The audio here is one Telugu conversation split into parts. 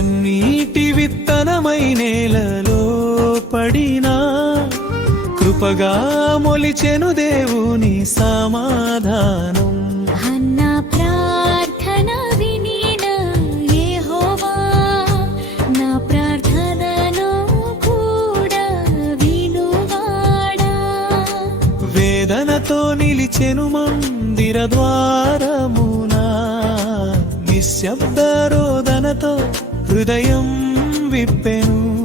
కన్నీటి విత్తనమై నేలలో పడినా కృపగా మొలిచెను దేవుని సమాధానం. అన్న ప్రార్థన వినిన యెహోవా నా ప్రార్థనను కూడా వినువాడా? వేదనతో నిలిచెను మందిర ద్వారమునా నిశ్శబ్ద రోదనతో హృదయం విప్పెను.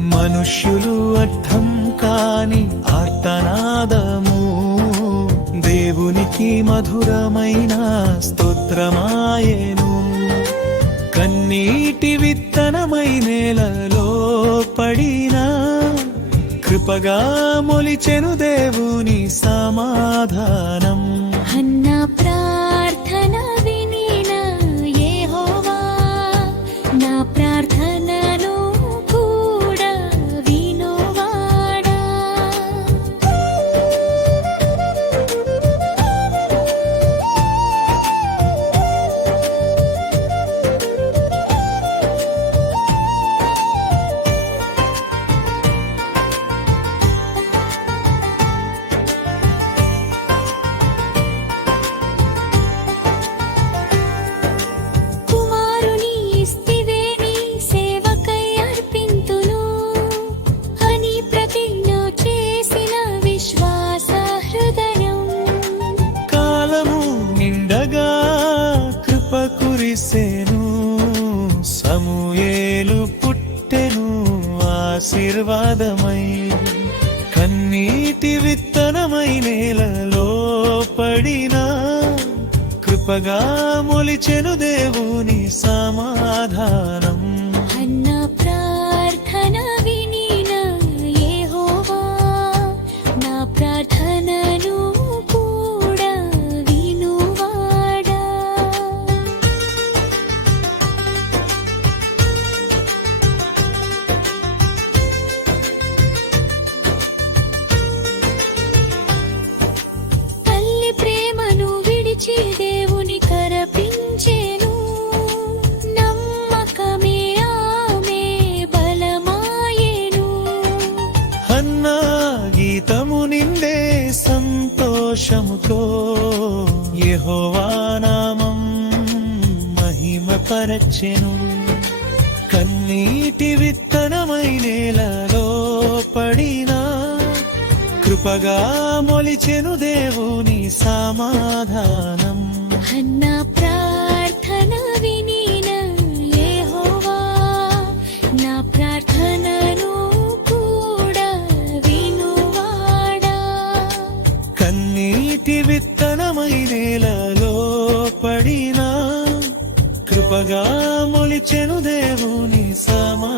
మనుష్యులు అర్థం కాని ఆర్తనాదము. దేవునికి మధురమైన స్తోత్రమాయను. కన్నీటి విత్తనమై నేలలో పడినా కృపగా మొలిచెను దేవుని సమాధానం. కురిసెను సమూయేలు పుట్టెను ఆశీర్వాదమై. కన్నీటి విత్తనమై నేలలో పడినా కృపగా మొలిచెను దేవుని సమాధానం. ప్రార్థన వినిన నా ప్రార్థనను యహోవానామం మహిమ పరచెను కన్నీటి విత్తనమై నేలలో పడినా కృపగా మొలిచెను దేవుని సమాధానం. అన్న ప్రా పడినా కృపగా మొలిచెను దేవుని సమా